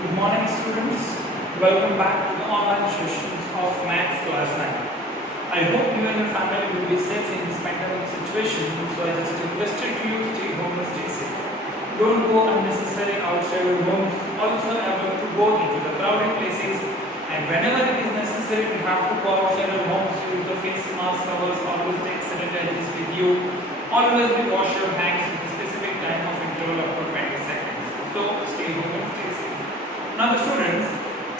Good morning, students. Welcome back to the online sessions of Maths Class 9. I hope you and your family will be safe in this pandemic situation, so I just requested you to stay home and stay safe. Don't go unnecessarily outside your homes. Also, avoid to go into the crowded places, and whenever it is necessary to have to go outside your homes, use the face mask covers, always take sanitizers with you. Always be wash your hands with a specific time of interval up to 20 seconds. So, stay home and stay safe. Now the students,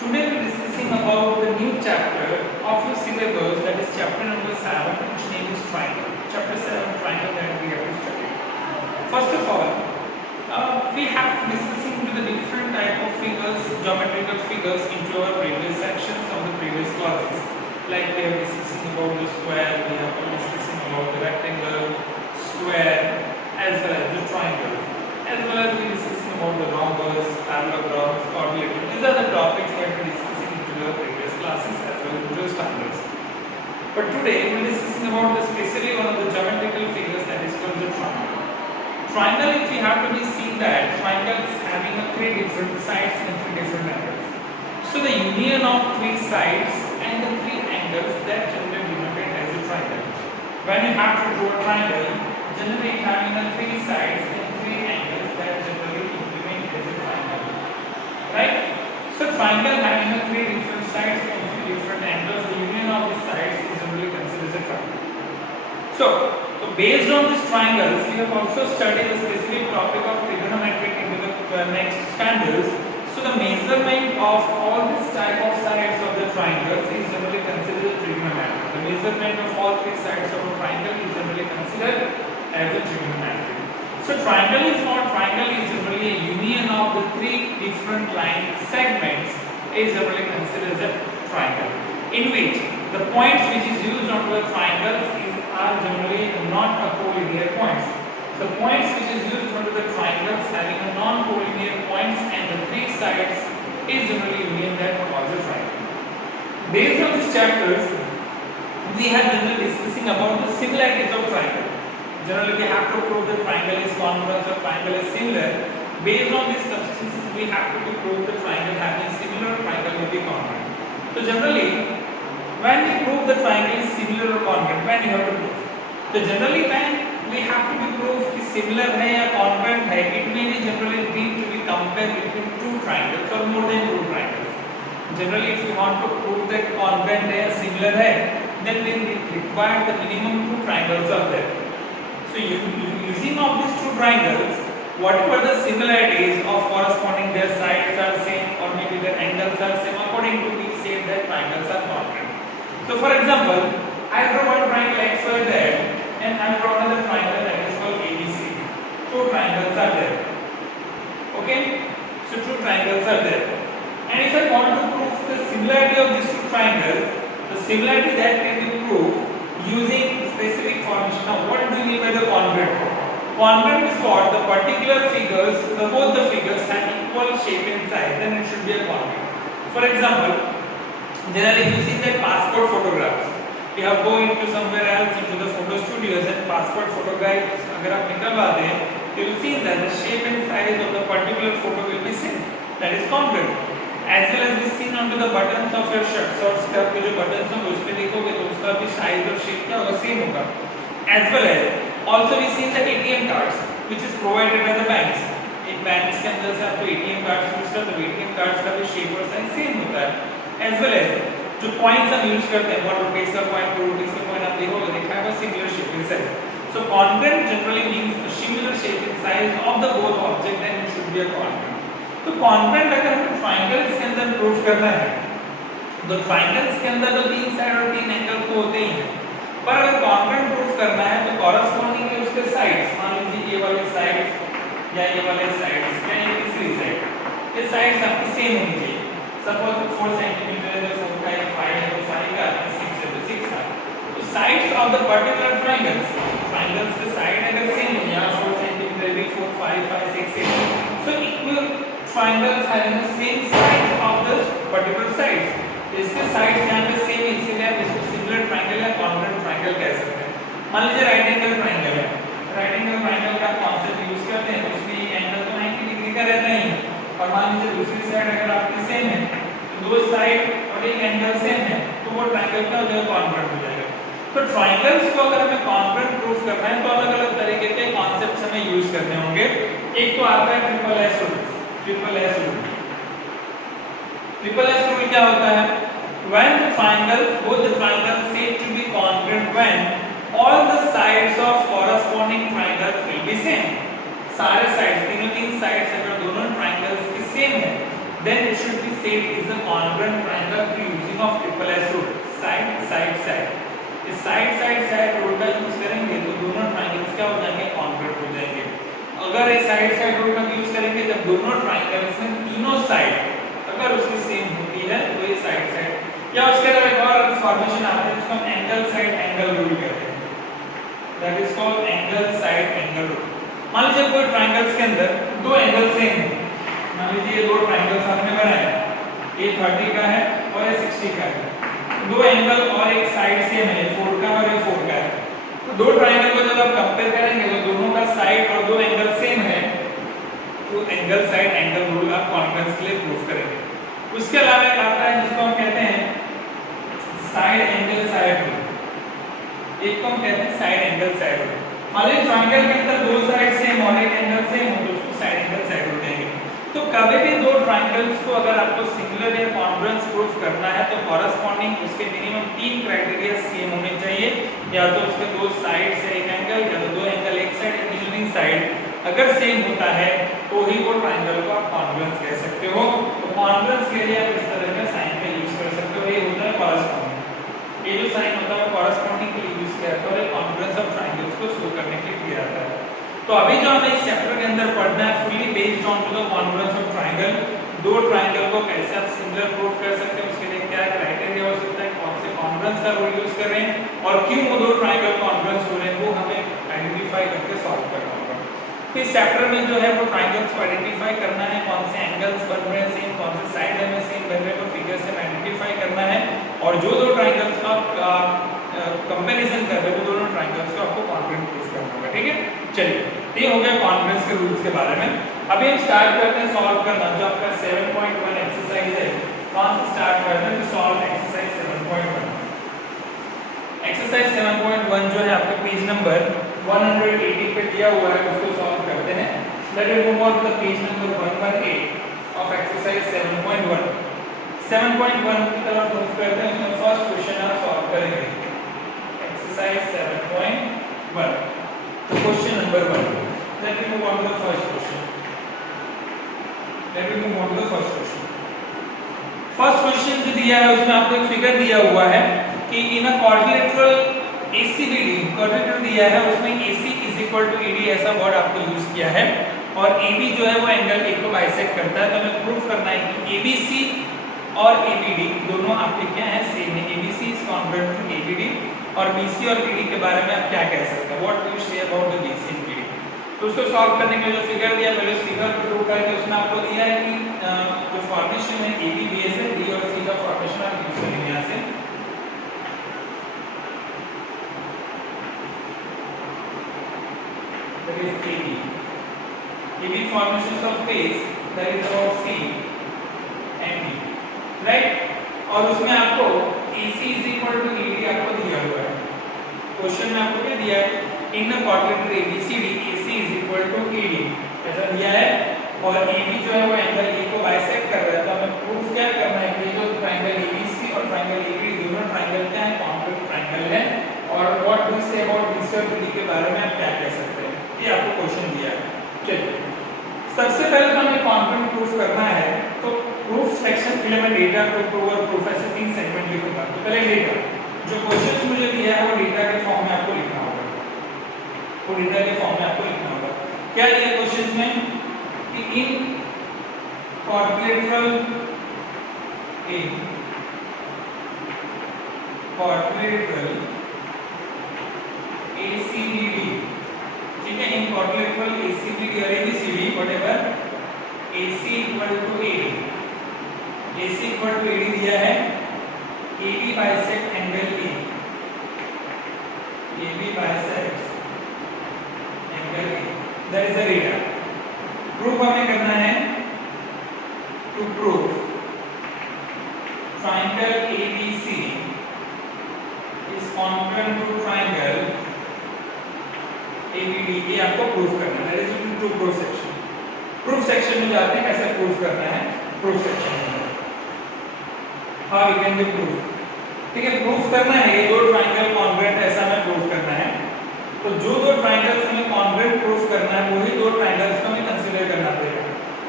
today we are discussing about the new chapter of your syllabus, that is chapter number 7, which name is triangle. Chapter 7 triangle that we have to study. First of all, we have to discussing into the different type of figures, geometrical figures into our previous sections of the previous classes. Like we are discussing about the square, we have been discussing about the rectangle, square, as well as the triangle. As well as we discussing about the rhombus, parallelogram, quadrilateral. These are the topics we have been discussing into the previous classes as well as into standards. But today we are discussing about the specifically one of the geometrical figures, that is called the triangle. Triangle, if we have to be seen that triangle is having a 3 different sides and 3 different angles. So the union of 3 sides and the 3 angles that generally denoted as a triangle. When you have to draw a triangle, generally having a 3 sides and 3 angles that generally implement as a triangle. Right? So triangle having a 3 different sides and 3 different angles, the union of the sides is generally considered as a triangle. So based on these triangles, we have also studied the specific topic of trigonometric into the next standards. So the measurement of all this type of sides of the triangles is generally considered trigonometry. The measurement of all 3 sides of a triangle is generally considered as a trigonometry. So triangle is generally a union of the 3 different line segments is generally considered as a triangle, in which the points which is used onto the triangles are generally not a collinear points. The points which is used onto the triangles having a non-collinear points and the 3 sides is generally union that cause a triangle. Based on these chapters, we have generally discussing about the similarities of triangle. Generally, we have to prove the triangle is congruous or triangle is similar. Based on these substances, we have to prove the triangle having similar, triangle will be congruent. So generally, when we prove the triangle is similar or congruent, when you have to prove, so generally when we have to be prove कि similar है या congruent है, it may be generally need to be compared between 2 triangles or more than 2 triangles. Generally, if you want to prove that congruent है या similar है, then we require the minimum 2 triangles are there. So using of these 2 triangles, whatever the similarities of corresponding their sides are same or maybe their angles are same, according to we say that triangles are congruent. So for example, I draw one triangle XYZ and I draw another triangle that is called ABC. 2 triangles are there. Okay? So 2 triangles are there. And if I want to prove the similarity of these 2 triangles, the similarity that can be proved using specific formation. Now what do you mean by the congruent? Congruent is what? The particular figures, both the figures have equal shape and size, then it should be a congruent. For example, generally if you see that passport photographs, you have go into somewhere else into the photo studios and passport photographs अगर आप निकलवाते हैं, you will see that the shape and size of the particular photo will be same. That is congruent. As well as we seen onto the buttons of your shirt, shorts के आपके जो buttons होंगे उस पे देखोगे तो उसका भी size और shape क्या होगा, same होगा. As well as also we seen that ATM cards which is provided by the banks. एक banks के अंदर से आपको ATM cards यूज करते हो, ATM cards का भी shape और size same होता है. As well as जो coins हम यूज करते हैं, 1 rupees का coin, 2 rupees का coin आप देखोगे दिखा है similar shape and size. So congruent generally means a similar shape and size of the both object and it should be a congruent. तो congruent अगर हमें triangles के अंदर प्रूफ करना है, तो triangles के अंदर तो 3 साइड और 3 एंगल तो होते ही हैं. पर अगर congruent प्रूफ करना है तो correspondingly उसके sides, मान लीजिए ये वाले sides या ये वाले sides या ये तीसरी साइड, ये sides आपकी सेम होनी चाहिए. Suppose 4 सेंटीमीटर है तो 4 का ये 5 है तो 5 का 6 है तो 6 का. तो sides of the particular triangles के साइड अगर सेम हो, यहाँ 4 सेंटीमीटर भी 4, 5, 5, 6, 8. So equal triangles having the same sides of the particular sides. इसके sides यहाँ पे same है, इसीलिए आप इसको similar triangle या congruent triangle कह सकते हैं. मान लीजिए right angle triangle है. Right angle triangle का कॉन्सेप्ट यूज करते हैं, उसमें एंगल तो 90 डिग्री का रहता ही है. और मान लीजिए दूसरी साइड अगर आपकी सेम है तो दो साइड और एक एंगल सेम है तो वो ट्रायंगल क्या हो जाएगा, कॉन्ग्रुएंट हो जाएगा। तो ट्रायंगल्स को अगर हमें कॉन्ग्रुएंट प्रूफ करना है तो अलग अलग तरीके के कॉन्सेप्ट्स हमें यूज करने होंगे। एक तो आता है triple S rule. Triple S rule, triple S rule क्या होता है, when the triangle, both the triangles said to be congruent when all the sides of corresponding triangles will be same। सारे साइड्स, तीन साइड्स अगर दोनों triangles की same है then it should be said is a congruent triangle through using of triple S rule, side side side। इस side side side rule का use करेंगे तो दोनों ट्रायंगल्स क्या हो जाएंगे, कॉन्ग्रुएंट हो जाएंगे। अगर ये साइड साइड रूल का यूज करेंगे जब दोनों ट्रायंगल्स में तीनों साइड अगर उसकी सेम होती है तो ये साइड साइड, या उसके अलावा एक और फॉर्मेशन आता है जिसको हम एंगल साइड एंगल रूल कहते हैं, that is called angle side angle rule. मान लीजिए कोई ट्रायंगल्स के अंदर दो एंगल सेम है, मान लीजिए ये दो ट्रायंगल्स हमने बनाए, ये 30 का है और ये 60 का है, दो एंगल और एक साइड सेम है, 4 का और ये 4 का है। तो दो ट्रायंगल को जब आप कंपेयर करेंगे तो दोनों का साइड और दो एंगल सेम है तो एंगल साइड एंगल रूल आप कॉन्ग्रुएंस के लिए प्रूफ करेंगे। उसके अलावा एक आता है जिसको हम कहते हैं साइड एंगल साइड रूल, एक को हम कहते हैं साइड एंगल साइड रूल। मान लीजिए ट्रायंगल के अंदर दो साइड सेम और एक एंगल सेम हो तो उसको साइड एंगल साइड रूल कहेंगे। तो कभी भी दो ट्रायंगल्स को अगर आपको सिंगुलर या कॉन्ग्रुएंस प्रूफ करना है तो कॉरेस्पॉन्डिंग उसके मिनिमम 3 क्राइटेरिया सेम होने चाहिए, या तो उसके दो साइड से एक एंगल, या तो दो एंगल एक साइड या रिमेनिंग साइड अगर सेम होता है तो ही वो ट्रायंगल को आप कॉन्ग्रुएंस कह सकते हो। तो कॉन्ग्रुएंस के लिए आप इस तरह का साइन का यूज कर सकते हो, ये होता है कॉरेस्पॉन्डिंग। ये जो साइन होता है वो कॉरेस्पॉन्डिंग के लिए यूज किया जाता है और कॉन्ग्रुएंस ऑफ ट्रायंगल्स को शो करने के लिए किया जाता है। तो अभी जो हमें इस चैप्टर के अंदर पढ़ना है fully based on to the congruence of triangle, दो ट्रायंगल को कैसे आप सिमिलर प्रूफ कर सकते हैं, उसके लिए क्या क्राइटेरिया हो सकता है, कौन से कॉन्ग्रुएंस का रूल यूज कर रहे हैं और क्यों वो दो ट्रायंगल कॉन्ग्रुएंस हो रहे हैं वो हमें आइडेंटिफाई करके सॉल्व करना होगा। तो इस चैप्टर में जो है वो ट्रायंगल्स को आइडेंटिफाई करना है, कौन से एंगल्स बन रहे हैं सेम, कौन से साइड में सेम बन रहे हैं, वो फिगर से आइडेंटिफाई करना है और जो दो ट्रायंगल्स का कंपैरिजन कर रहे हैं वो दोनों ट्रायंगल्स को आपको कॉन्ग्रुएंट प्रूफ करना होगा। ठीक है, चलिए ये हो गया कॉन्ग्रुएंस के रूल्स के बारे में। अभी हम स्टार्ट करते हैं सॉल्व करना, जो आपका 7.1 एक्सरसाइज है वहां से स्टार्ट करते हैं। तो सॉल्व एक्सरसाइज 7.1। एक्सरसाइज 7.1 जो है आपके पेज नंबर 180 पे दिया हुआ है, उसको सॉल्व करते हैं। Let us move on to the page number 118 of exercise 7.1। 7.1 की तरफ मूव करते हैं, उसमें फर्स्ट क्वेश्चन आप सॉल्व करेंगे। एक्सरसाइज 7.1 तो question number 1, let me move on to the first question. Let me move on to the first question. First question जो दिया है उसमें आपको एक फिगर दिया हुआ है कि in a quadrilateral ACBD quadrilateral दिया है, उसमें AC is equal to AD ऐसा वर्ड आपको यूज किया है और AB जो है वो एंगल A को बाइसेक्ट करता है। तो हमें प्रूफ करना है कि ABC और ABD दोनों आपके क्या है, सेम है। ABC is congruent to ABD और BC और BD के बारे में आप क्या कह सकते हैं, what do you say about the BC and BD। तो उसको सॉल्व करने के लिए जो फिगर दिया पहले उस फिगर को ड्रॉ करके उसमें आपको दिया है कि जो फॉर्मेशन है AB बेस है, D और C का फॉर्मेशन आप यूज करेंगे यहां से। that is AB formations of base that is about C and D, right? और उसमें आपको AC is equal to AD आपको दिया हुआ है। क्वेश्चन में आपको क्या दिया है, in the quadrilateral ABCD AC is equal to AD ऐसा दिया है और AB जो है वो एंगल A को बाइसेक्ट कर रहा है। तो हमें प्रूफ क्या करना है कि जो ट्रायंगल ABC और ट्रायंगल ABD दोनों ट्रायंगल क्या है, कॉन्ग्रुएंट ट्रायंगल है। और what do say about BC और BD के बारे में आप क्या कह सकते हैं, ये आपको क्वेश्चन दिया है। चलिए सबसे पहले तो हमें कॉन्ग्रुएंट प्रूफ करना है, तो प्रूफ सेक्शन के लिए मैं डेटा को प्रूफ और प्रूफ ऐसे 3 सेगमेंट लिखूंगा। तो पहले डेटा, जो क्वेश्चंस मुझे दिया है वो डेटा के फॉर्म में आपको लिखना होगा, वो डेटा के फॉर्म में आपको लिखना होगा। क्या दिया क्वेश्चंस में कि इन क्वाड्रिलेटरल ACBD, ठीक है, इन क्वाड्रिलेटरल ACBD और ABCD whatever AC equal to AD, AC equal to AD दिया है। AB bisect angle A, AB bisect angle A, that is the data. Proof हमें करना है, to prove triangle ABC is congruent to triangle ABD, ये आपको proof करना है। That is to proof section. Proof section में जाते हैं, कैसे प्रूफ करना है प्रूफ सेक्शन में। How we can be proof, ठीक है, प्रूफ करना है ये दो ट्रायंगल कॉन्ग्रुएंट ऐसा हमें प्रूफ करना है। तो जो दो ट्रायंगल्स हमें कॉन्ग्रुएंट प्रूफ करना है वही दो ट्रायंगल्स को हमें कंसीडर करना पड़ेगा।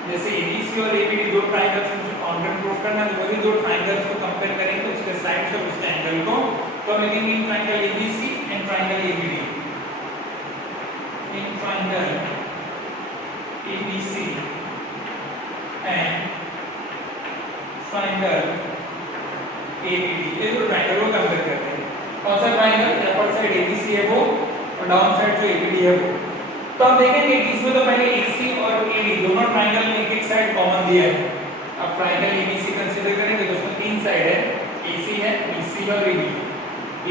जैसे ABC और ABD दो ट्रायंगल्स में जो कॉन्ग्रुएंट प्रूफ करना है वही दो ट्रायंगल्स को कंपेयर करेंगे उसके साइड्स और उसके एंगल को, तो हम लिखेंगे in triangle ABC and triangle ABD। In triangle ABC and triangle ABD, ये दो ट्रायंगल को कंपेयर करते हैं। कौन सा ट्रायंगल, अपर साइड ABC है वो और डाउन साइड जो ABD है वो। तो हम देखेंगे कि इसमें तो पहले AC और AD दोनों ट्रायंगल में एक एक साइड कॉमन दिया है। अब ट्रायंगल ABC कंसीडर करेंगे तो उसमें तीन साइड है, AC है, BC और AD।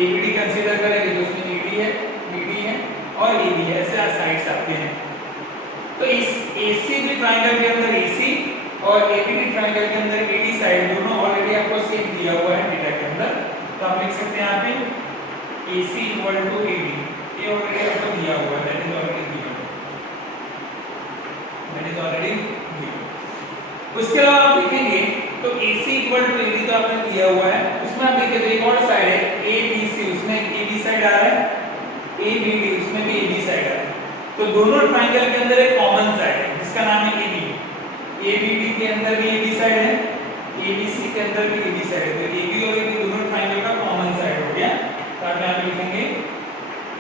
ABD कंसीडर करेंगे तो उसमें AD है, BD है और AB है, ऐसे साइड्स आते हैं। तो इस AC भी ट्रायंगल के अंदर AC और ABD ट्रायंगल के अंदर AD साइड दोनों ऑलरेडी आपको सेम दिया हुआ है डेटा के अंदर। तो आप लिख सकते हैं यहाँ पे AC इक्वल टू AD, ये ऑलरेडी आपको दिया हुआ है, that is already given, that is already given. उसके अलावा आप देखेंगे तो AC इक्वल टू AD तो आपने दिया हुआ है, उसमें आप देखिए तो एक और साइड है ABC, उसमें AB साइड आ रहा है, ABD उसमें भी AB साइड आ रहा है। तो दोनों ट्रायंगल के अंदर एक कॉमन साइड है जिसका नाम है AB। ABD के अंदर भी AB साइड है, ABC के अंदर भी AB साइड है। तो AB और AD दोनों ट्रायंगल का कॉमन साइड हो गया। तो आप यहां पे लिखेंगे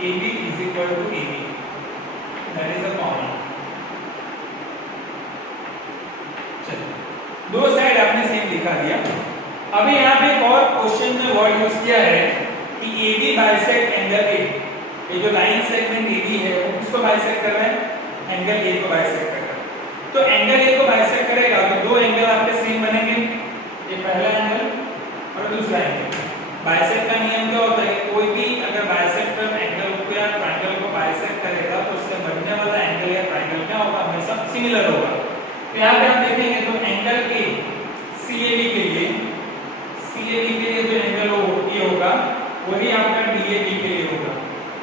AB is equal to AB, that is a common। चलिए दो साइड आपने सेम दिखा दिया। अभी यहाँ पे एक और क्वेश्चन में वर्ड यूज किया है कि AB बाइसेक्ट एंगल A। ये जो लाइन सेगमेंट AB है वो किसको बाइसेक्ट कर रहा है, एंगल A को बाइसेक्ट कर रहा है। तो एंगल A को बाइसेक्ट करेगा तो दो एंगल आपके सेम बनेंगे, ये पहला एंगल और दूसरा एंगल। बाइसेक्ट का नियम क्या होता है, कोई भी अगर बाइसेक्टर एंगल को या ट्रायंगल को बाइसेक्ट करेगा तो उससे बनने वाला एंगल या ट्रायंगल क्या होगा, हमेशा सिमिलर होगा। तो यहाँ पे आप देखेंगे तो एंगल A CAB के लिए जो एंगल ये होगा वही आपका DAB के लिए होगा,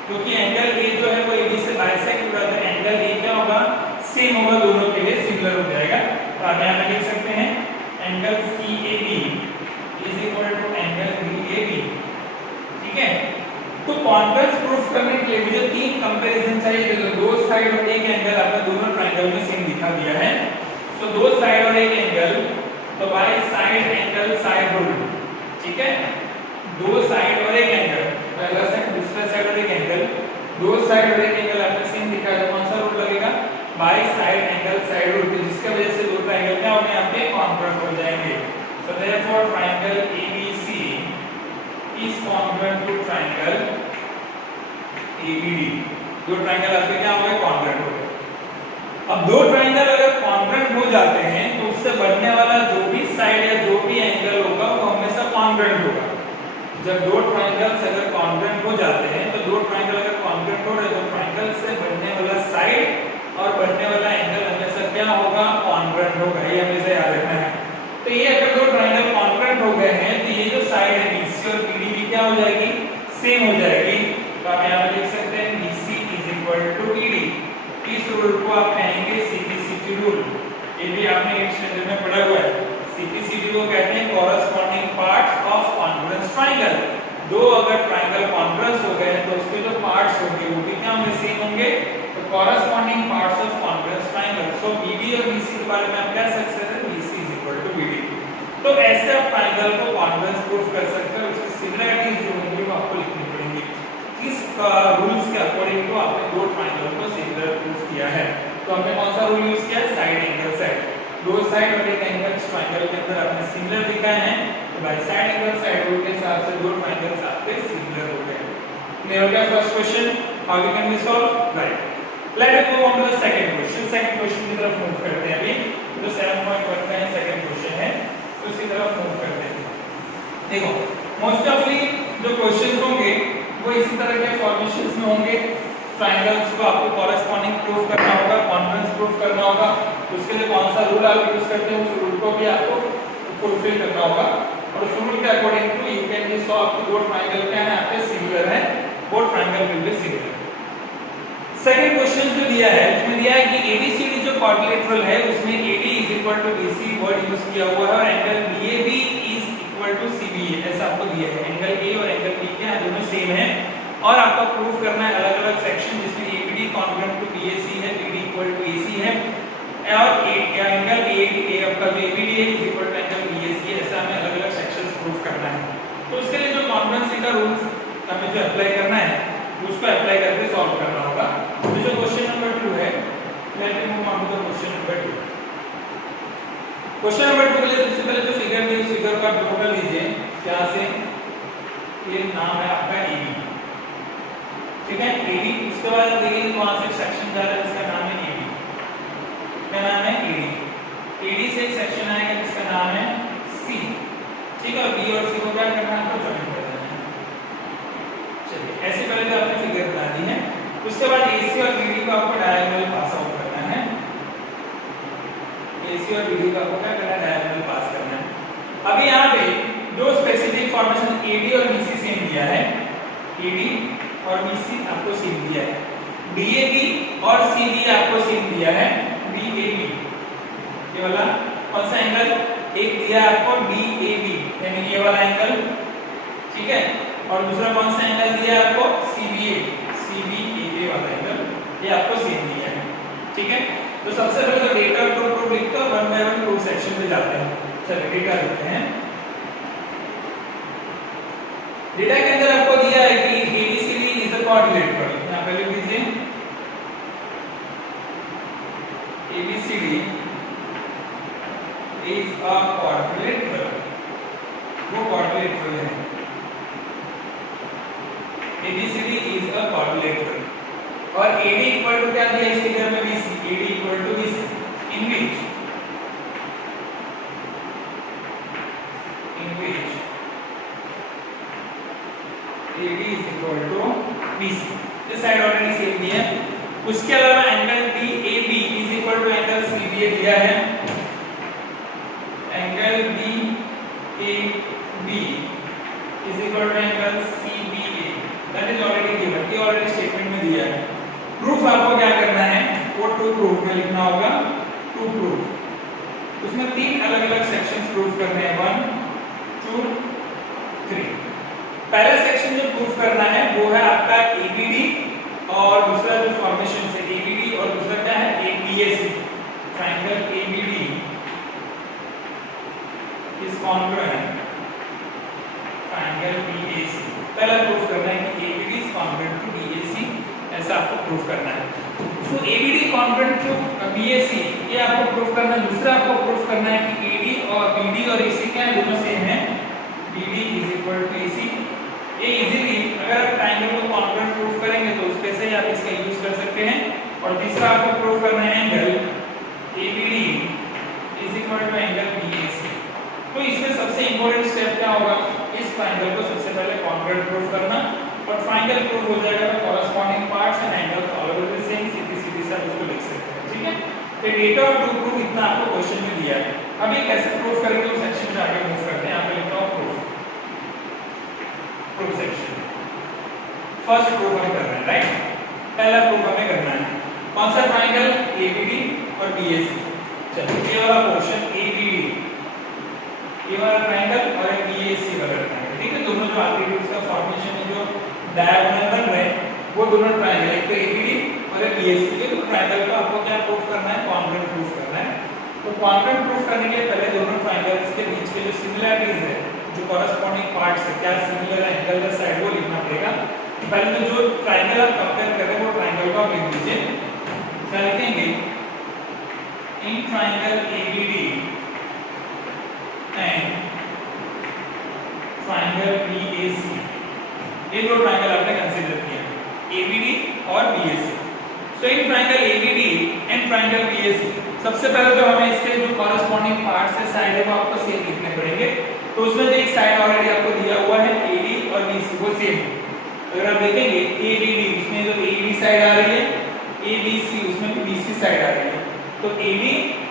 क्योंकि एंगल A जो है वो AB से बाइसेक्ट हो रहा है, तो एंगल A क्या होगा, सेम होगा, दोनों के लिए सिमिलर हो जाएगा। तो आप यहाँ पे लिख सकते हैं angle CAB is equal to angle BAB, ठीक है। तो कॉन्ग्रुएंस प्रूफ करने के लिए मुझे तीन कंपैरिजन चाहिए, तो दो साइड और एक एंगल आपने दोनों ट्रायंगल में सेम दिखा दिया है। तो दो साइड और एक एंगल, तो by side angle side rule, ठीक है। दो साइड और एक एंगल, पहला साइड दूसरा साइड और एक एंगल, दो साइड और एक एंगल आपने सेम दिखा है, तो कौन सा रूल लगेगा, by side angle side rule, जिसकी वजह से दो ट्रायंगल क्या होंगे यहाँ पे कॉन्ग्रुएंट हो जाएंगे। So therefore triangle ABC is congruent to triangle ABD। दो ट्रायंगल आपके क्या हो गए, कॉन्ग्रुएंट हो गए। अब दो ट्रायंगल अगर कॉन्ग्रुएंट हो जाते हैं तो उससे बनने वाला जो भी साइड या जो भी एंगल होगा वो हमेशा कॉन्ग्रुएंट होगा। जब दो ट्रायंगल्स अगर कॉन्ग्रुएंट हो जाते हैं तो दो ट्रायंगल अगर कॉन्ग्रुएंट हो रहे तो ट्रायंगल से बनने वाला साइड और बनने वाला एंगल हमेशा क्या होगा, कॉन्ग्रुएंट होगा, ये हमेशा याद रखना है। तो ये अगर दो ट्रायंगल कॉन्ग्रुएंट हो गए हैं तो ये जो साइड है BC और BD भी क्या हो जाएगी, सेम हो जाएगी। तो आप यहाँ पे लिख सकते हैं BC is equal to BD। इस रूल को आप कहेंगे CPCT रूल, ये भी आपने 8th स्टैंडर्ड में पढ़ा हुआ है। CPCT को कहते हैं corresponding parts of congruence triangle. दो अगर ट्रायंगल कॉन्ग्रुएंस हो गए तो उसके जो पार्ट्स होंगे वो भी क्या होंगे, सेम होंगे। तो corresponding parts of congruence triangle, so BD और BC के बारे में आप कह सकते हैं BC is equal to BD। तो ऐसे आप ट्रायंगल को कॉन्ग्रुएंस प्रूफ कर सकते हैं, उसकी सिमिलरिटीज जो होंगी वो आपको लिखनी पड़ेंगी। किस रूल्स के अकॉर्डिंग तो आपने दो ट्रायंगल को सिमिलर प्रूफ किया है। तो हमने कौन सा रूल यूज किया, साइड एंगल साइड। दो साइड और एक एंगल ट्रायंगल के अंदर आपने सिमिलर दिखाए हैं, तो by side angle side rule के हिसाब से दो ट्रायंगल्स आपके सिमिलर हो गए। क्लियर हो गया first question, how we can be solve, right. Let us move on to the second question. Second question की तरफ मूव करते हैं। अभी जो 7.1 का सेकंड क्वेश्चन है उसकी तरफ मूव करते हैं। देखो मोस्ट ऑफली जो क्वेश्चंस होंगे वो इसी तरह के फॉर्मेशंस में होंगे। ट्रायंगल्स को आपको कॉरेस्पॉन्डिंग प्रूफ करना होगा, कॉन्ग्रुएंस प्रूफ करना होगा, उसके लिए कौन सा रूल आप यूज करते हैं उस रूल को भी आपको फुलफिल करना होगा। और उस रूल के according to you can be solve कि बोथ ट्रायंगल क्या है आपके सिमिलर है, both triangle will be similar. Second question जो दिया है उसमें दिया है कि ABCD जो क्वाड्रिलेटरल है उसमें AD is equal to BC word use किया हुआ है और angle BAB is equal to CBA ऐसा आपको दिया है। एंगल A और एंगल B क्या है दोनों सेम है और आपको प्रूफ करना है अलग-अलग सेक्शन जिसमें ABD कॉन्ग्रुएंट टू BAC है, BD इक्वल टू AC है और एंगल A आपका जो ABD है is equal to angle BAC है। ऐसा हमें अलग-अलग सेक्शंस प्रूफ करना है। तो उसके लिए जो कॉन्ग्रुएंसी का रूल्स हमें जो अप्लाई करना है उसको अप्लाई करके सॉल्व करना होगा। तो जो क्वेश्चन नंबर 2 है, let me move on to the question number 2। Question number 2 के लिए सबसे पहले जो फिगर दी उस फिगर का ड्रॉ कर लीजिए। क्या से ये नाम है आपका AB, ठीक है AB। उसके बाद देखिए वहां से सेक्शन जा रहा है जिसका नाम है AB, क्या नाम है AD से एक सेक्शन आएगा जिसका नाम है C, ठीक है। B और C को क्या करना है आपको ज्वाइन कर देना है। चलिए ऐसे पहले तो आपने फिगर बना दी है। उसके बाद AC और BD को आपको डायगोनल पास आउट करना है। AC और BD को आपको क्या करना है डायगोनल पास करना है। अभी यहाँ पे जो स्पेसिफिक फॉर्मेशन AD और BC सेम दिया है, AD और BC आपको सेम दिया है, DAB और CB आपको सेम दिया है, DAB ये वाला कौन सा एंगल एक दिया है आपको DAB यानी ये वाला एंगल, ठीक है। और दूसरा कौन सा एंगल दिया है आपको CBA वाला एंगल, ये आपको सेम दिया है, ठीक है। तो सबसे पहले तो डेटा और प्रूफ लिखते हैं, one by one proof section पे जाते हैं। चलिए डेटा लिखते हैं। डेटा के अंदर आपको दिया है कि ABCD इज अ क्वाड्रिलेटरल, यहां पे लिख दीजिए ABCD इज अ क्वाड्रिलेटरल, वो क्वाड्रिलेटरल है। ABCD इज अ क्वाड्रिलेटरल और AD इक्वल टू क्या दिया इस फिगर में BC, AD equal to BC in which AD is equal to BC, this side already same दिया है। उसके अलावा angle DAB is equal to angle CBA दिया है, angle DAB is equal to angle CBA that is already given, ये already statement में दिया है। प्रूफ आपको क्या करना है वो टू प्रूफ में लिखना होगा, टू प्रूफ। उसमें तीन अलग-अलग सेक्शंस प्रूफ करने हैं, 1 2 3। पहला सेक्शन जो प्रूफ करना है वो है आपका ABD और दूसरा जो फॉर्मेशन से ABD और दूसरा क्या है BAC, triangle ABD is congruent triangle BAC। पहला प्रूफ करना है कि ABD is congruent to BAC, ऐसा आपको प्रूफ करना है। तो ABD कॉन्ग्रुएंट टू BAC ये आपको प्रूफ करना है। दूसरा आपको प्रूफ करना है कि AD और BD और AC क्या है दोनों सेम है, BD is equal to AC। ये इजीली अगर आप ट्रायंगल को कॉन्ग्रुएंट प्रूफ करेंगे तो उसके से आप इसका यूज कर सकते हैं। और तीसरा आपको प्रूफ करना है angle ABD is equal to angle BAC। तो इसमें सबसे इंपॉर्टेंट स्टेप क्या होगा, इस ट्रायंगल को सबसे पहले कॉन्ग्रुएंट प्रूफ करना और ट्रायंगल प्रूफ हो जाएगा तो corresponding parts and angles all over the same सीधी से उसको लिख सकते हैं, ठीक है। तो डेटा और टू प्रूफ इतना आपको क्वेश्चन में दिया है। अभी कैसे प्रूफ करेंगे उस सेक्शन में आगे मूव करते हैं। यहां पे लिखता हूं प्रूफ सेक्शन। फर्स्ट प्रूफ हम कर रहे हैं, राइट। पहला प्रूफ हमें करना है कौन सा ट्रायंगल ABD और BAC। चलिए ये वाला पोर्शन ABD ये वाला ट्रायंगल और एक BAC वाला ट्रायंगल, ठीक है। दोनों जो एल्टीट्यूड्स का फॉर्मेशन है जो डायगोनल बन रहे हैं वो दोनों ट्रायंगल, एक तो ABD और एक BAC के। तो ट्रायंगल को आपको क्या प्रूफ करना है, कॉन्ग्रुएंट प्रूफ करना है। तो कॉन्ग्रुएंट प्रूफ करने के लिए पहले दोनों ट्रायंगल्स के बीच के जो सिमिलरिटीज है, जो कॉरेस्पॉन्डिंग पार्ट्स है, क्या सिमिलर है एंगल का साइड वो लिखना पड़ेगा। पहले तो जो ट्रायंगल आप कंपेयर कर रहे हैं वो ट्रायंगल को आप लिख दीजिए। क्या लिखेंगे, in triangle ABD and triangle BAC, ये दो ट्रायंगल आपने कंसीडर किया ABD और BAC। So in triangle ABD and triangle BAC सबसे पहले तो हमें इसके जो कॉरेस्पॉन्डिंग पार्ट्स है साइड है वो आपको सेम लिखने पड़ेंगे। तो उसमें जो एक साइड ऑलरेडी आपको दिया हुआ है AD और BC वो सेम। अगर आप देखेंगे ABD उसमें जो AD साइड आ रही है, ABC उसमें भी BC साइड आ रही है। तो AD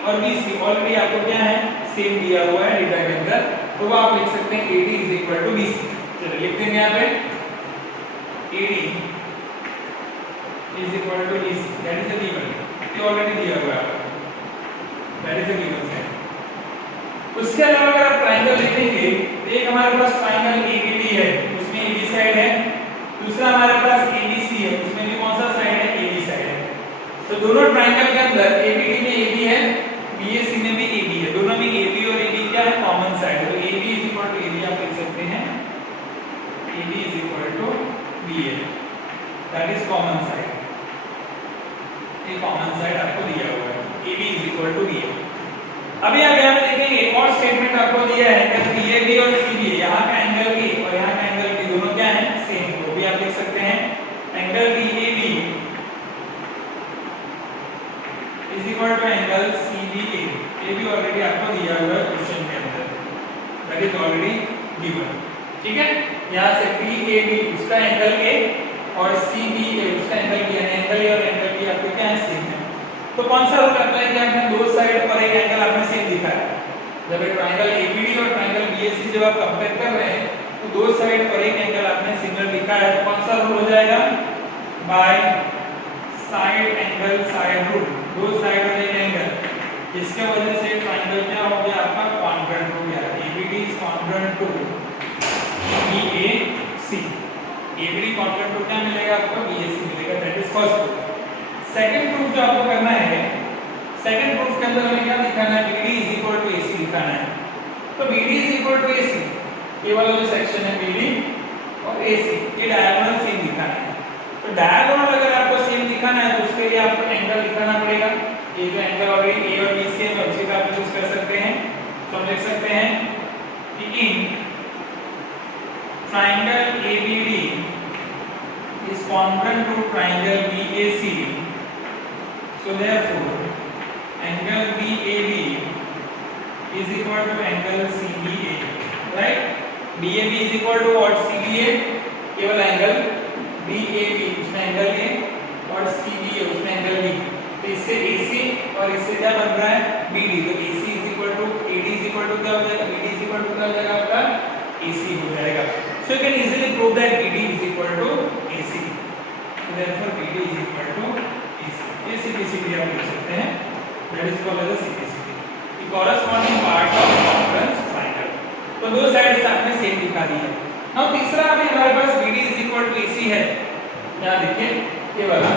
और BC ऑलरेडी आपको क्या है सेम दिया हुआ है डेटा के अंदर, तो वो आप लिख सकते हैं AD is equal to BC। चलिए लिख देंगे यहाँ पे AD is equal to BC, that is a given, ये ऑलरेडी दिया हुआ है, दैट इज अ गिवन है। उसके अलावा अगर आप ट्रायंगल देखेंगे तो एक हमारे पास ट्रायंगल ABD है, उसमें AB साइड है, दूसरा हमारे पास ABC है, उसमें भी कौन सा साइड है AB साइड है। तो दोनों ट्रायंगल के अंदर ABD में AB है, BAC में भी AB है, दोनों में AB और AB क्या है कॉमन साइड है, तो AB is equal to AB आप लिख सकते हैं AB is equal to BA, that is common side, ये कॉमन साइड आपको दिया हुआ है AB is equal to BA। अभी आप यहाँ पे देखेंगे एक और स्टेटमेंट आपको दिया है कि BAB और CBA, यहाँ का एंगल B और यहाँ का एंगल B दोनों क्या है सेम, वो भी आप लिख सकते हैं angle BAB is equal to angle CBA, ये भी ऑलरेडी आपको दिया हुआ है क्वेश्चन के अंदर, दैट इज ऑलरेडी गिवन। ठीक है, यहाँ से BAB उसका एंगल A और CBA उसका एंगल B, यानी एंगल A और एंगल B आपको क्या है सेम है। तो कौन सा रूल करता है कि आपने दो साइड और एक एंगल आपने सेम दिखाया, जब एक ट्रायंगल ABD और ट्रायंगल BAC जब आप कंपेयर कर रहे हैं तो दो साइड और एक एंगल आपने सिमिलर दिखाया है, तो कौन सा रूल हो जाएगा by side angle side rule, दो साइड और एक एंगल, जिसके वजह से ट्रायंगल क्या हो गया आपका कॉन्ग्रुएंट हो गया, ABD is congruent to BAC, ABD congruent to क्या मिलेगा आपको BAC मिलेगा, that is first rule. Second proof जो आपको करना है, सेकंड प्रूफ के अंदर हमें क्या दिखाना है BD is equal to AC दिखाना है, तो BD is equal to AC, ये वाला जो सेक्शन है BD और AC ये डायगोनल सेम दिखाना है, तो डायगोनल अगर आपको सेम दिखाना है तो उसके लिए आपको एंगल दिखाना पड़ेगा, ये जो एंगल ऑलरेडी A और B सेम है उसी का आप यूज कर सकते हैं, तो हम लिख सकते हैं कि in triangle ABD is congruent to triangle BAC, so therefore angle BAB is equal to angle CBA, right? BAB is equal to what CBA, केवल एंगल BAB उसमें एंगल A और CBA उसमें एंगल B, तो इससे AC और इससे क्या बन रहा है BD, तो AC is equal to AD is equal to क्या हो जाएगा BD is equal to क्या हो जाएगा आपका AC हो जाएगा। So you can easily prove that BD is equal to AC. So therefore BD is equal to AC. ये CPCD आप लिख सकते हैं, that is called as a CPCD. The corresponding parts of congruence triangle. तो दो sides आपने same दिखा दी है। अब तीसरा अभी हमारे पास BD is equal to AC है, यहाँ देखिए ये वाला,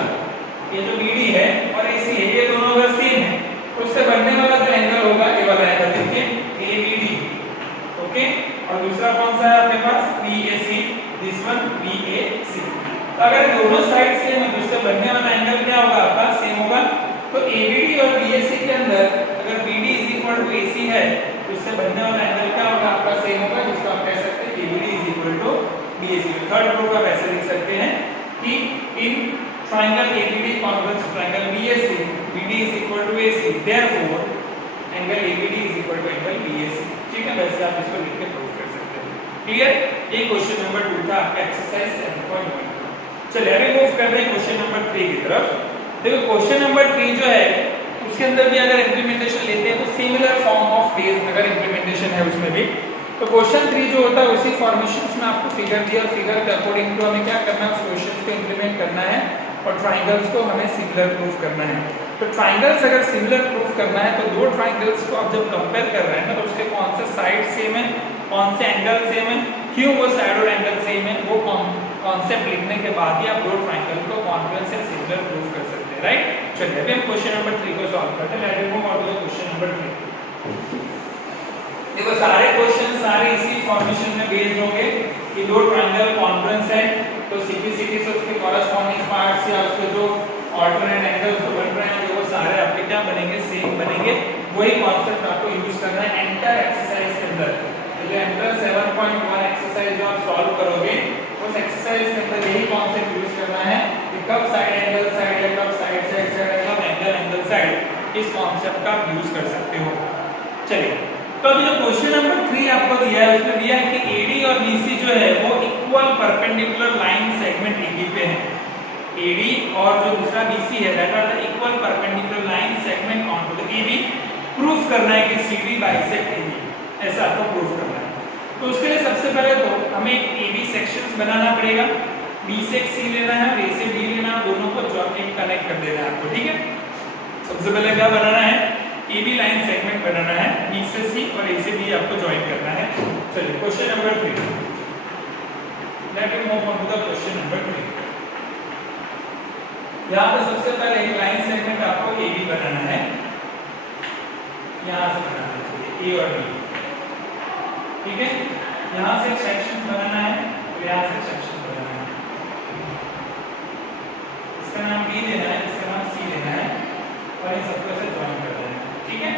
ये जो BD है और AC है ये दोनों अगर सेम है तो उससे बनने वाला जो एंगल होगा ये वाला एंगल देखिए ABD, ओके, और दूसरा कौन सा है आपके पास BAC, दिस वन BAC। तो अगर दोनों साइड सेम है तो उससे बनने वाला एंगल क्या होगा आपका सेम होगा, तो ABD और BAC के अंदर अगर BD is equal to AC है तो उससे बनने वाला एंगल क्या होगा आपका सेम होगा, जिसको आप कह सकते हैं ABD is equal to BAC। Third proof आप ऐसे लिख सकते हैं कि in triangle ABD congruent triangle BAC BD is equal to AC, therefore angle ABD is equal to angle BAC। ठीक है, वैसे आप इसको लिख के प्रूव कर सकते हैं। क्लियर, ये क्वेश्चन नंबर 2 था आपका एक्सरसाइज 7.1। चलिए अभी मूव करते हैं क्वेश्चन नंबर 3 की तरफ। देखो क्वेश्चन नंबर 3 जो है उसके अंदर भी अगर इंप्लीमेंटेशन लेते हैं तो सिमिलर फॉर्म ऑफ डेज अगर इंप्लीमेंटेशन है उसमें भी, तो क्वेश्चन 3 जो होता है उसी फॉर्मेशंस में आपको फिगर दिया और फिगर के अकॉर्डिंग टू हमें क्या करना है उस क्वेश्चन को इंप्लीमेंट करना है और ट्रायंगल्स को हमें सिमिलर प्रूफ करना है। तो ट्रायंगल्स अगर सिमिलर प्रूफ करना है तो दो ट्रायंगल्स को आप जब कंपेयर कर रहे हैं ना तो उसके कौन से साइड सेम है, कौन से एंगल सेम है, क्यों वो साइड और एंगल सेम है, वो कॉन्सेप्ट लिखने के बाद ही आप दो ट्रायंगल को कॉन्ग्रुएंट से सिमिलर प्रूफ कर सकते हैं, राइट। चलिए अभी हम क्वेश्चन नंबर 3 को सॉल्व करते हैं। Let us move on to the question number 3। देखो सारे क्वेश्चन सारे इसी फॉर्मेशन में बेस्ड होंगे कि दो ट्रायंगल कॉन्ग्रुएंट है तो CPCD से उसके कॉरेस्पॉन्डिंग पार्ट्स या उसके जो ऑल्टरनेट एंगल्स जो बन रहे हैं वो सारे आपके क्या बनेंगे सेम बनेंगे। वही कॉन्सेप्ट आपको यूज करना है एंटायर एक्सरसाइज के अंदर। तो जो एंटायर 7.1 एक्सरसाइज जो आप सॉल्व करोगे उस एक्सरसाइज के अंदर यही कॉन्सेप्ट यूज करना है कि कब साइड एंगल साइड है, कब साइड साइड साइड है, कब एंगल एंगल साइड, इस कॉन्सेप्ट का आप यूज कर सकते हो। चलिए तो अभी जो क्वेश्चन नंबर 3 आपको दिया है उसमें दिया है कि AD और BC जो है वो equal perpendicular line segment AB पे है। AD और जो दूसरा BC है that are the equal perpendicular line segment on to the AB। Proof करना है कि CD बाइसेक्ट AB, ऐसा आपको प्रूफ करना है। तो उसके लिए सबसे पहले तो हमें एक AB सेक्शंस बनाना पड़ेगा, B से एक C लेना है और A से B लेना है, दोनों को जॉइंट कनेक्ट कर देना है आपको, ठीक है। सबसे पहले क्या बनाना है, AB लाइन सेगमेंट बनाना है, B से C और A से B आपको ज्वाइन करना है। चलिए question number 3, let us move on to the question number 3। यहाँ पे सबसे पहले एक लाइन सेगमेंट आपको AB बनाना है, यहाँ से बनाना है A और B, ठीक है। यहाँ से सेक्शन बनाना है और यहाँ से सेक्शन बनाना है, इसका नाम B लेना है, इसका नाम C लेना है और इन सबको ऐसे ज्वाइन कर देना है, ठीक है।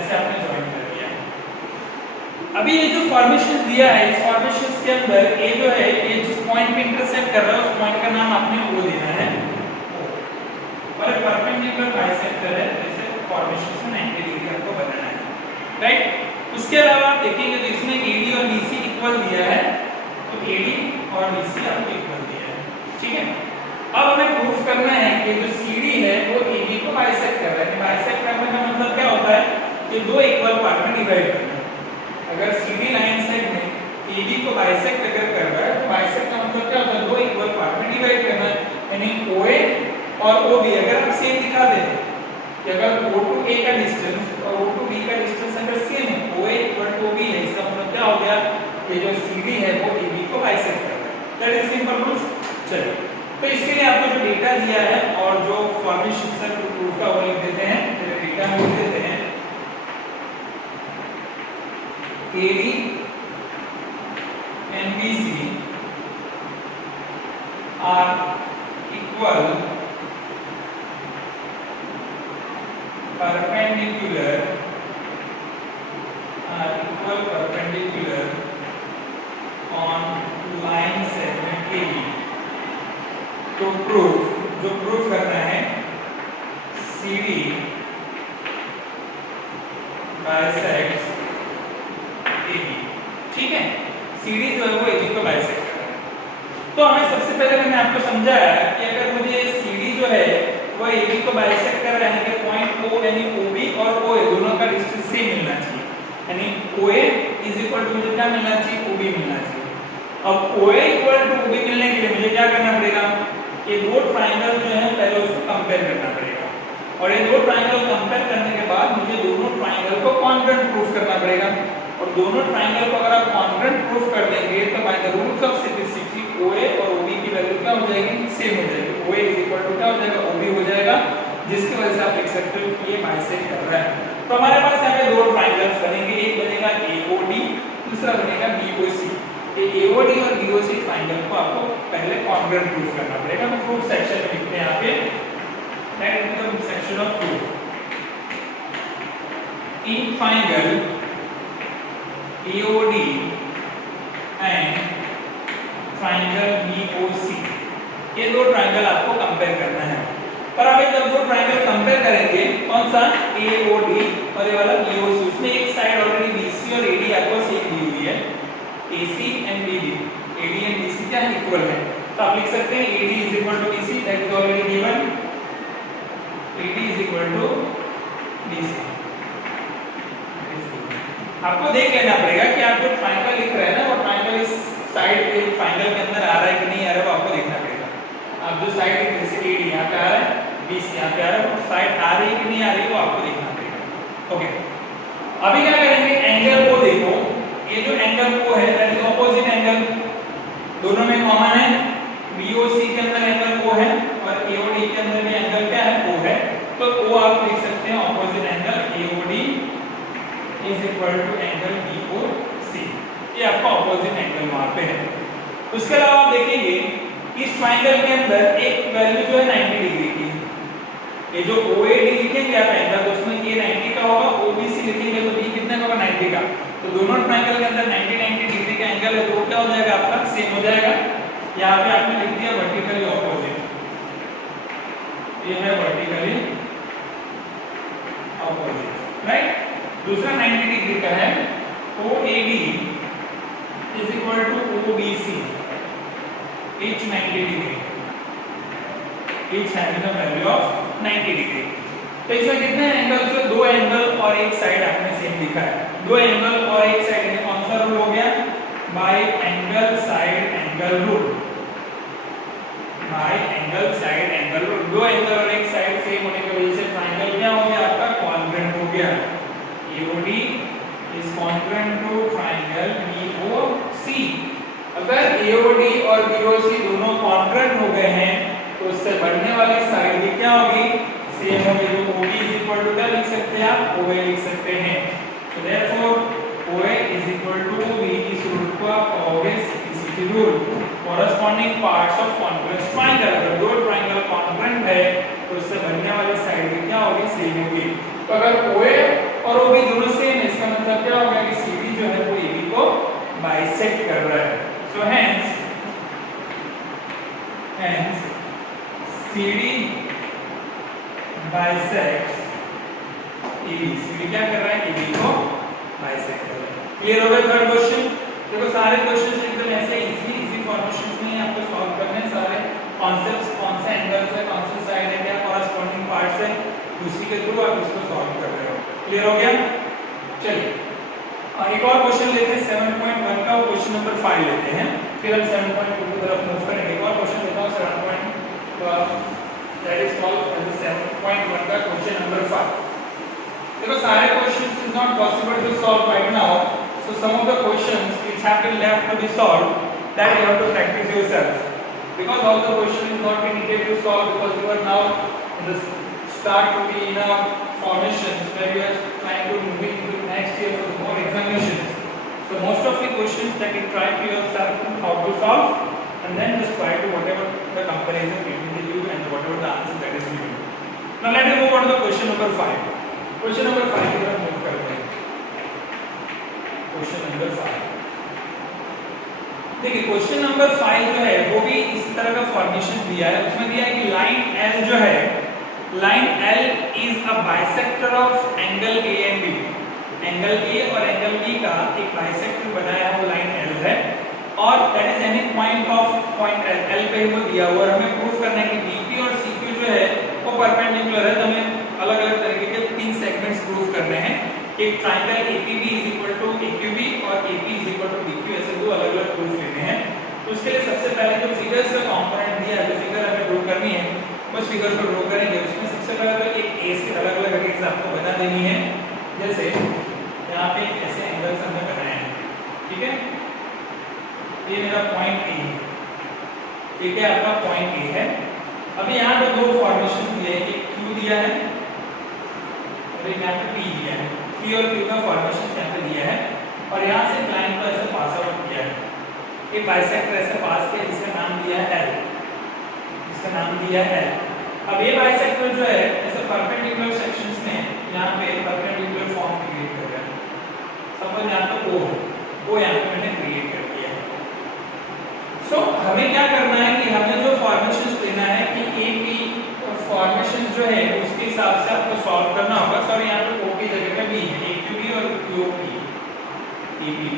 ऐसे आपने ज्वाइन कर दिया। अभी ये जो फॉर्मेशन दिया है, इस फॉर्मेशन के अंदर ये जो है, ये जिस पॉइंट पे इंटरसेक्ट कर रहा है उस पॉइंट का नाम आपने O देना है और एक परपेंडिकुलर बाइसेक्टर है, जैसे फॉर्मेशन में 90 डिग्री आपको बनाना है, राइट। उसके अलावा आप देखेंगे तो इसमें AD और BC इक्वल दिया है, तो AD और BC आपको इक्वल दिया है, ठीक है। अब हमें प्रूफ करना है कि जो CD है वो AB को बाइसेक्ट कर रहा है। बाइसेक्ट करने का मतलब क्या होता है कि दो इक्वल पार्ट में डिवाइड करना है। अगर CD लाइन सेगमेंट AB को बाइसेक्ट अगर कर रहा है तो बाइसेक्ट का मतलब क्या होता है, दो इक्वल पार्ट में डिवाइड करना है, यानी OA और OB अगर आप सेम दिखा दें कि अगर O to A का डिस्टेंस और O to B का डिस्टेंस अगर सेम है, OA इक्वल टू OB है, इसका मतलब क्या हो गया कि जो CD है वो AB को बाइसेक्ट कर रहा है। That is simple rules. चलिए, तो इसके लिए आपको जो डेटा दिया है और जो फॉर्मेशन से प्रूफ का वो लिख देते हैं, चलिए डेटा में लिख देते हैं AD and BC are equal perpendicular on line segment AB। तो जो प्रूफ करना है CD बाइसेक्ट्स AB, ठीक है। CD जो है वो AB को बाइसेक्ट कर रहा है। तो हमें सबसे पहले मैंने आपको समझाया कि अगर मुझे CD जो है वो AB को बाइसेक्ट कर रहा है कि पॉइंट O यानी OB और OA दोनों का डिस्टेंस सेम मिलना चाहिए, यानी OA इज इक्वल टू मुझे क्या मिलना चाहिए, OB मिलना चाहिए। अब OA इक्वल टू OB मिलने के लिए मुझे क्या करना पड़ेगा, ये दो ट्रायंगल जो है पहले उसको कंपेयर करना पड़ेगा और ये दो ट्रायंगल कंपेयर करने के बाद मुझे दोनों ट्रायंगल को कॉन्ग्रुएंट प्रूफ करना पड़ेगा और दोनों ट्रायंगल को अगर आप कॉन्ग्रुएंट प्रूफ कर देंगे तो bye the rules of simplicity OA और OB की वैल्यू क्या हो जाएगी, सेम हो जाएगी। OA इज इक्वल टू क्या हो जाएगा, OB हो जाएगा, जिसकी वजह से आप लिख सकते हो कि ये बाइसेक्ट कर रहा है। तो हमारे पास यहाँ पे दो ट्रायंगल्स बनेंगे, एक बनेगा AOD, दूसरा बनेगा BOC। ये AOD और BOC ट्रायंगल को आपको पहले कॉन्ग्रुएंट प्रूफ करना पड़ेगा। तो प्रूफ सेक्शन में लिखते हैं यहाँ पे, let us come section of proof. In triangle AOD and triangle BOC, ये दो ट्रायंगल आपको कंपेयर करना है। पर अभी जब दो ट्रायंगल कंपेयर करेंगे, कौन सा AOD और ये वाला BOC, उसमें एक साइड ऑलरेडी BC और AD आपको सेम दी हुई है, AC and BD, AD and BC क्या है, इक्वल है। तो आप लिख सकते हैं AD is equal to BC, that is already given, AD is equal to BC। आपको देख लेना पड़ेगा कि आप जो ट्रायंगल लिख रहे हैं ना, वो ट्रायंगल इस साइड के ट्रायंगल के अंदर आ रहा है कि नहीं आ रहा है, वो आपको देखना पड़ेगा। आप जो साइड है, जैसे AD यहाँ पे आ रहा है, BC यहाँ पे आ रहा है, वो साइड आ रही है कि नहीं आ रही है वो आपको देखना पड़ेगा। ओके, अभी क्या करेंगे, एंगल को देखो, ये जो एंगल को है दैट इज ऑपोजिट एंगल, दोनों में कॉमन है। BOC के अंदर एंगल O है और AOD के अंदर भी एंगल क्या है, O है। तो O आप लिख सकते हैं opposite angle AOD is equal to angle BOC, ये आपका ऑपोजिट एंगल वहां पे है। उसके अलावा आप देखेंगे इस ट्रायंगल के अंदर एक वैल्यू जो है 90 डिग्री की, ये जो OAD लिखेंगे आप एंगल, तो उसमें ये 90 का होगा, OBC लिखेंगे तो B कितने का होगा, 90 का। तो दोनों ट्रायंगल के अंदर 90 डिग्री का एंगल है, तो क्या हो जाएगा आपका, सेम हो जाएगा। यहाँ पे आपने लिख दिया वर्टिकली ऑपोजिट, ये है वर्टिकली ऑपोजिट, राइट। दूसरा 90 डिग्री का है OAD is equal to OBC, each 90 degree, each having a value of 90 degree. तो इसमें कितने एंगल्स है? दो एंगल और एक साइड आपने सेम लिखा है। दो एंगल और एक साइड यानी कौन सा रूल हो गया? Bye angle side angle rule. Bye angle side angle rule. दो एंगल और एक साइड सेम होने की वजह से ट्रायंगल क्या हो गया? आपका कॉन्ग्रुएंट हो गया। AOD is congruent to triangle BOC। अगर AOD और BOC दोनों कॉन्ग्रुएंट हो गए हैं तो उससे बढ़ने वाली साइड भी क्या होगी? सेम होगी। तो OB is equal to क्या लिख सकते हैं आप? OA लिख सकते हैं। So therefore OA is equal to VD rule का COSC rule. Corresponding parts of congruent triangle। अगर दो ट्रायंगल कॉन्ग्रुएंट है तो उससे बनने वाली साइड भी क्या होगी? सेम होगी। तो अगर OA और OB दोनों सेम है इसका मतलब क्या होगा कि CD जो है वो AB को बाइसेक्ट कर रहा है। So hence CD bisects AB। CD क्या कर रहा है? AB को बाइसेक्ट कर रहा है। क्लियर हो गया? थर्ड क्वेश्चन देखो, सारे क्वेश्चंस एकदम ऐसे इजी फॉर्मेशंस में आपको सॉल्व करने हैं। सारे कॉन्सेप्ट्स, कौन सा एंगल्स है, कौन सा साइड है, क्या कॉरस्पॉन्डिंग पार्ट्स है, उसी के थ्रू आप इसको सॉल्व कर रहे हो। क्लियर हो गया? चलिए एक और क्वेश्चन लेते हैं 7.1 का। क्वेश्चन नंबर 5 लेते हैं, फिर हम 7.2 की तरफ मूव करेंगे। एक और क्वेश्चन लेता हूं 7.1 दैट इज कॉल्ड एज 7.1 का क्वेश्चन नंबर 5। देखो, सारे questions is not possible to solve right now, so some of the questions which have been left to be solved that you have to practice yourself, because all the question is not been needed to solve because you are now in the start to be in a formations where you are trying to move into next year for more examinations. So most of the questions that you try to yourself how to solve and then just try to whatever the comparison between you and whatever the answer that is given. Now let us move on to the question number 5. Question number 5 की तरफ move करते हैं। Question number 5 देखिए, question number 5 जो है वो भी इस तरह का फॉर्मेशन दिया है। उसमें दिया है कि लाइन L जो है, line L is a bisector of angle A and B। Angle A और एंगल B का एक बाइसेक्टर बनाया है, वो लाइन L है और that is any point of point L पे वो दिया हुआ है। हमें प्रूव करना है कि BP और CQ जो है वो परपेंडिकुलर है। तो हमें अलग-अलग तरीके के तीन सेगमेंट्स प्रूव करने हैं। एक triangle APB is equal to AQB और AP is equal to BQ, ऐसे दो अलग-अलग प्रूफ लेने हैं। तो उसके लिए सबसे पहले जो फिगर्स का कंपोनेंट दिया है, जो फिगर हमें ड्रॉ करनी है, उस फिगर को ड्रॉ करेंगे। उसमें सबसे पहले तो एक ए से अलग-अलग रेखाएं आपको बता देनी है। जैसे यहाँ पे ऐसे एंगल्स हमने बनाए हैं, ठीक है? ये मेरा पॉइंट A है, ठीक है? आपका पॉइंट A है। अभी यहाँ पे दो फॉर्मेशन दिए हैं, एक Q दिया है और एक यहाँ पे P दिया है। P और Q का फॉर्मेशन यहाँ पे दिया है और यहाँ से लाइन को ऐसे पास आउट किया है। एक बाइसेक्टर ऐसे पास किया जिसका नाम दिया है L, इसका नाम दिया है L। अब ये बाइसेक्टर जो है ऐसे परपेंडिकुलर सेक्शंस में यहाँ पे परपेंडिकुलर फॉर्म क्रिएट कर रहा है। सपोज यहाँ पे O है, वो यहाँ पे मैंने क्रिएट कर दिया है। सो हमें क्या करना है कि हमें जो फॉर्मेशंस लेना है कि AP फॉर्मेशंस जो है उसके हिसाब से आपको सॉल्व करना होगा। सॉरी, यहाँ पे O की जगह पे B है, AQB और QP, APB।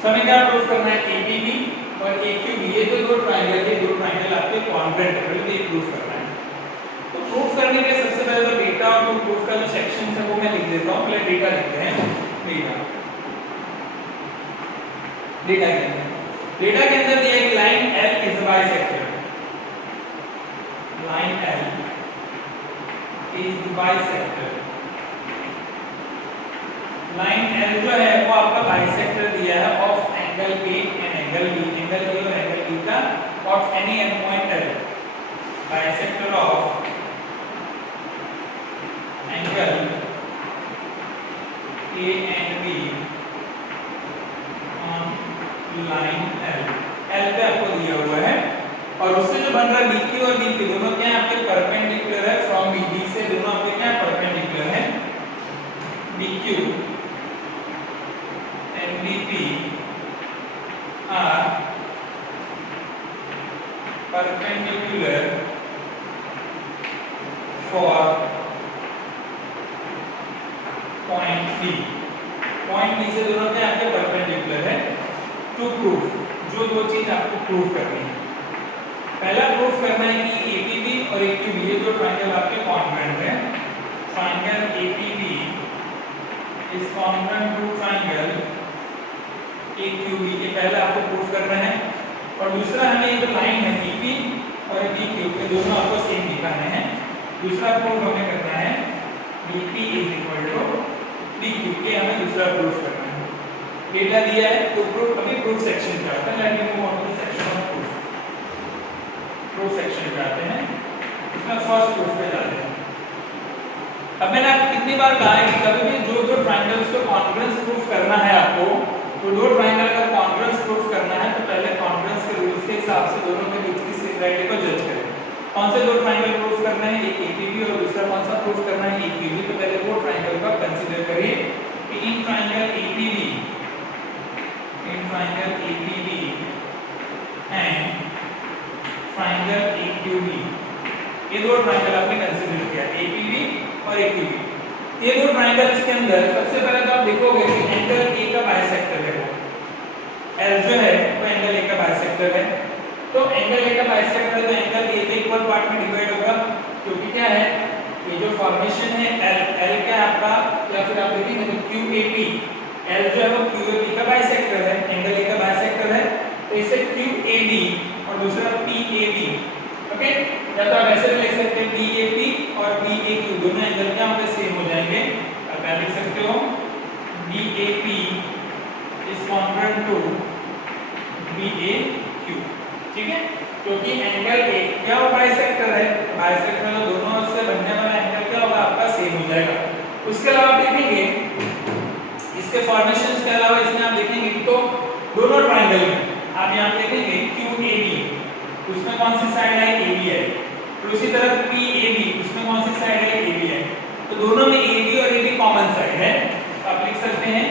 सो हमें क्या प्रूफ करना है? APB और AQB ये जो दो ट्रायंगल है, दो ट्रायंगल आपके कॉन्ग्रुएंट है, तो ये प्रूफ करना है। तो प्रूफ करने के लिए सबसे पहले तो डेटा और प्रूफ का जो सेक्शन है वो मैं लिख देता हूँ। पहले डेटा लिखते हैं। डेटा के अंदर दिया है कि line L is a bisector. Line L is the bisector। Line L जो है वो आपका बाइसेक्टर दिया है of angle A and angle B। Angle A और एंगल B का of any and point L, bisector of angle A and B on line L। L पे आपको दिया हुआ है और उससे जो बन रहा है BQ और BP दोनों क्या है? आपके परपेंडिकुलर है। फ्रॉम BD से दोनों आपके क्या परपेंडिकुलर है? BQ and BP are perpendicular for point B। Point B से दोनों क्या आपके परपेंडिकुलर है। टू प्रूफ, जो दो चीज आपको प्रूफ करनी है, पहला प्रूफ करना है कि APB और AQB, ये दो ट्राइंगल आपके कॉन्ग्रुएंट हैं। Triangle APB is congruent to triangle AQB, ये पहला आपको प्रूफ करना है। और दूसरा हमें ये जो लाइन है BP और BQ, ये दोनों आपको सेम दिखाने हैं। दूसरा प्रूफ हमें करना है BP is equal to BQ, ये हमें दूसरा प्रूफ करना है। डेटा दिया है तो प्रूफ, अभी प्रूफ सेक्शन पे आते हैं। Let me move on to the section of proof. Proof section पे आते हैं, इसमें फर्स्ट प्रूफ पे जाते हैं। अब मैंने आपको कितनी बार कहा है कि कभी भी जो दो ट्रायंगल्स को कॉन्ग्रुएंस प्रूफ करना है आपको, तो दो ट्रायंगल का कॉन्ग्रुएंस प्रूफ करना है तो पहले कॉन्ग्रुएंस के रूल्स के हिसाब से दोनों के बीच की सिमिलरिटी को जज करें। कौन से दो ट्रायंगल प्रूफ करना है, एक APB और दूसरा कौन सा प्रूफ करना है, AQB। तो पहले वो ट्रायंगल का कंसीडर करिए कि in triangle APB and triangle AQB, ये दो ट्रायंगल आपने कंसीडर किया, APB और AQB। ये दो ट्रायंगल्स के अंदर सबसे पहले तो आप देखोगे कि एंगल A का बाइसेक्टर है, L जो है वो एंगल A का बाइसेक्टर है। तो एंगल A का बाइसेक्टर है तो एंगल A के इक्वल पार्ट में डिवाइड होगा, क्योंकि क्या है ये जो फॉर्मेशन है L क्या है आपका, या फिर आप देखेंगे तो QAP, L जो है वो QAP का बाइसेक्टर है, एंगल A का बाइसेक्टर है। तो इसे QAB और दूसरा PAB, ओके। या तो आप ऐसे भी लिख सकते हैं DAP और BAQ, दोनों एंगल क्या होंगे, सेम हो जाएंगे। आप क्या लिख सकते हो, DAP is congruent to BAQ, ठीक है। क्योंकि एंगल A क्या होगा, बाइसेक्टर है, बाइसेक्टर तो दोनों से बनने वाला एंगल क्या होगा आपका, सेम हो जाएगा। उसके अलावा आप देखेंगे इसके फॉर्मेशंस के अलावा इसमें आप देखेंगे तो दोनों ट्रायंगल में आप यहां देखेंगे QAB, उसमें कौन सी साइड है, AB है। तो उसी तरह PAB, उसमें कौन सी साइड है, AB है। तो दोनों में AB और AB कॉमन साइड है, तो आप लिख सकते हैं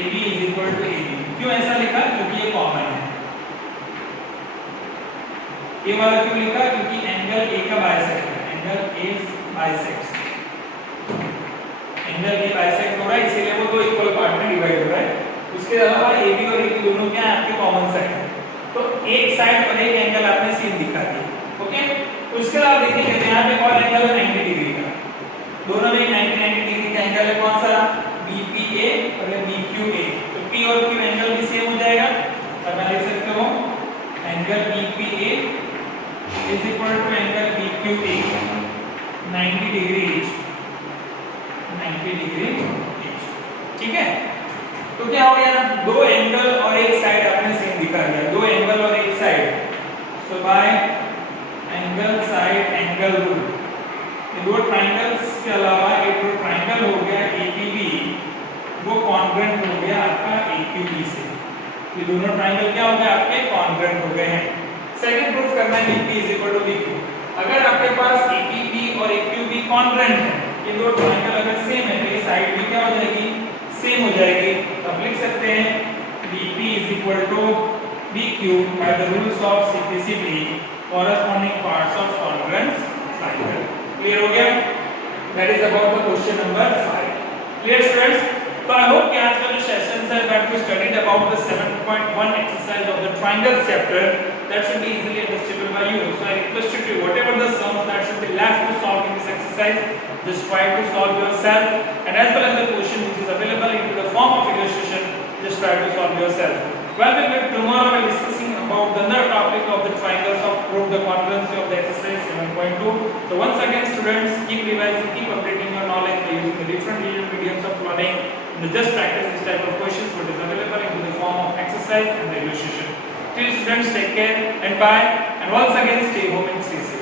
AB is equal to AB। क्यों ऐसा लिखा, क्योंकि ये कॉमन है। ये वाला क्यों लिखा, क्योंकि एंगल A का bisector, angle A bisects, angle A bisect हो रहा है, इसीलिए वो दो इक्वल पार्ट में डिवाइड हो रहा है। उसके अलावा AB और AB दोनों क्या है आपके कॉमन साइड है, तो एक साइड पर एक एंगल आपने सेम दिखा दिया, ओके। उसके अलावा देखिए यहाँ पे और एंगल है 90 डिग्री का, दोनों में 90 डिग्री का एंगल है, कौन सा, BPA और BQA। तो P और Q एंगल भी सेम हो जाएगा, अब आप लिख सकते हो angle BPA is equal to angle BQA 90 degree each, 90 degree each, ठीक है। तो क्या हो गया, दो एंगल और एक साइड आपने सेम दिखा दिया, दो एंगल और एक साइड। सो bye angle side angle rule, ये दो ट्रायंगल्स के अलावा एक दो ट्रायंगल हो गया APB, वो कॉन्ग्रुएंट हो गया आपका AQB से। ये दोनों ट्रायंगल क्या हो गए आपके, कॉन्ग्रुएंट हो गए हैं। सेकंड प्रूफ करना है BP is equal to BQ। अगर आपके पास APB और AQB कॉन्ग्रुएंट है, ये दो ट्रायंगल अगर सेम है तो ये साइड भी क्या हो जाएगी, सेम हो जाएगी। तो आप लिख सकते हैं BP is equal to BQ by the rules of CPCB, corresponding parts of congruent triangle। Clear हो गया, that is about the question number 5। Clear students, तो आई होप कि आज का जो सेशन है that we studied about the 7.1 exercise of the triangle chapter, that should be easily understandable by you. So I request you to whatever the sums that should be left to solve in this exercise, just try to solve yourself, and as well as the question which is available in the form of illustration, just try to solve yourself. Well, we will tomorrow be discussing about the another topic of the triangles of prove the congruency of the exercise 7.2. So once again students, keep revising, keep updating your knowledge by using the different digital mediums of learning, and just practice this type of questions which is available in the form of exercise and the illustration. Till students, take care and bye, and once again stay home and stay safe.